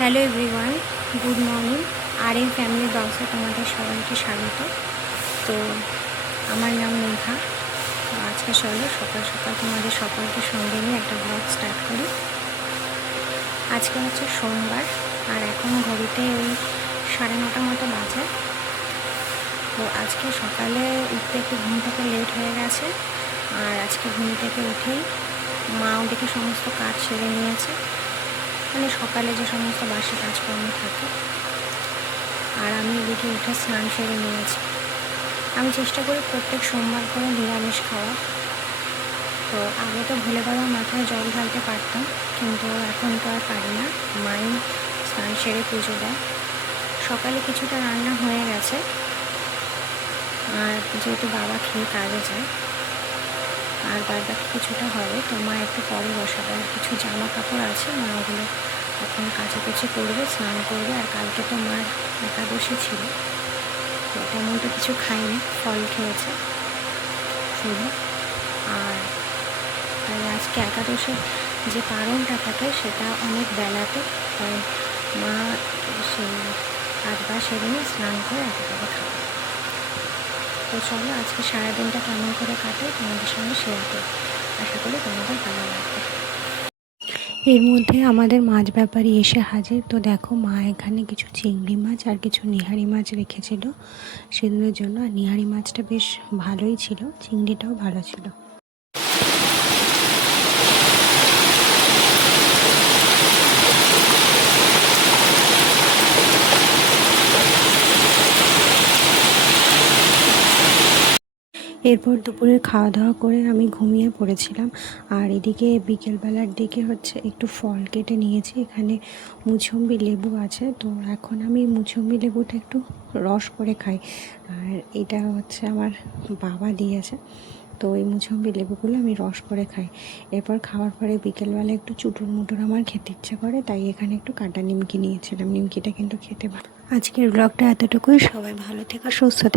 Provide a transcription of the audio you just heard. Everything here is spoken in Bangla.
Hello everyone, good morning. R M family ব্লগসে তোমাদের সবাইকে স্বাগত। তো আমার নাম মেঘা। তো আজকে চলো সকাল সকাল তোমাদের সকলকে সঙ্গে নিয়ে একটা ব্লগ স্টার্ট করি। আজকে হচ্ছে সোমবার, আর এখন ঘড়িতে ওই 9:30 মতো বাজে। তো আজকে সকালে উঠতে একটু ঘুম থেকে লেট হয়ে গেছে, আর আজকে ঘুম থেকে উঠেই মা ওদিকে সমস্ত কাজ সেরে নিয়েছে, মানে সকালে যে সমস্ত বাসি কাজকর্ম থাকে। আর আমি এদিকে উঠে স্নান সেরে নিয়েছি। আমি চেষ্টা করি প্রত্যেক সোমবার করে নিরামিষ খাওয়া। তো আগে তো ভোলে বাবার মাথায় জল ঢালতে পারতাম, কিন্তু এখন তো আর পারি না। মাই স্নান সেরে পুজো দেয়। সকালে কিছুটা রান্না হয়ে গেছে, আর যেহেতু বাবা খেয়ে কাজে যায়, আর বাকি কিছুটা হবে। তো মা একটু পরে বসাবে। আর কিছু জামা কাপড় আছে, মা ওগুলো এখন কাচাকুচি করবে, স্নান করবে। আর কালকে তো মার একাদশী ছিল, তো তেমন তো কিছু খাইনি, ফল খেয়েছে শুধু। আর তাই আজকে একাদশীর যে পারণটা থাকে সেটা অনেক বেলাতে, তাই মা সেই কাজটা সেরে নিয়ে স্নান করে একেবারে খাবে। তো চলো আজকে সারাদিনটা কেমন করে কাটে তোমাদের সঙ্গে শেয়ার করি। আশা করি তোমাদের ভালো লাগবে। এর মধ্যে আমাদের মাছ ব্যাপারী এসে হাজির। তো দেখো, মা এখানে কিছু চিংড়ি মাছ আর কিছু নিহারি মাছ রেখেছিল সেদিনের জন্য। আর নিহারি মাছটা বেশ ভালোই ছিল, চিংড়িটাও ভালো ছিল। এরপর দুপুরে খাওয়া দাওয়া করে আমি ঘুমিয়ে পড়েছিলাম। আর এদিকে বিকেলবেলার দিকে হচ্ছে একটু ফল কেটে নিয়েছি। এখানে মুসম্বি লেবু আছে, তো এখন আমি মুসম্বি লেবুটা একটু রস করে খাই। আর এটা হচ্ছে আমার বাবা দিয়েছে, তো ওই মুসম্বি লেবুগুলো আমি রস করে খাই। এরপর খাওয়ার পরে বিকেলবেলা একটু চুটুর মুটুর আমার খেতে ইচ্ছে করে, তাই এখানে একটু কাটা নিমকি নিয়েছিলাম। নিমকিটা কিন্তু খেতে ভালো। আজকের ব্লগটা এতটুকুই। সবাই ভালো থেকো, সুস্থ থেকো।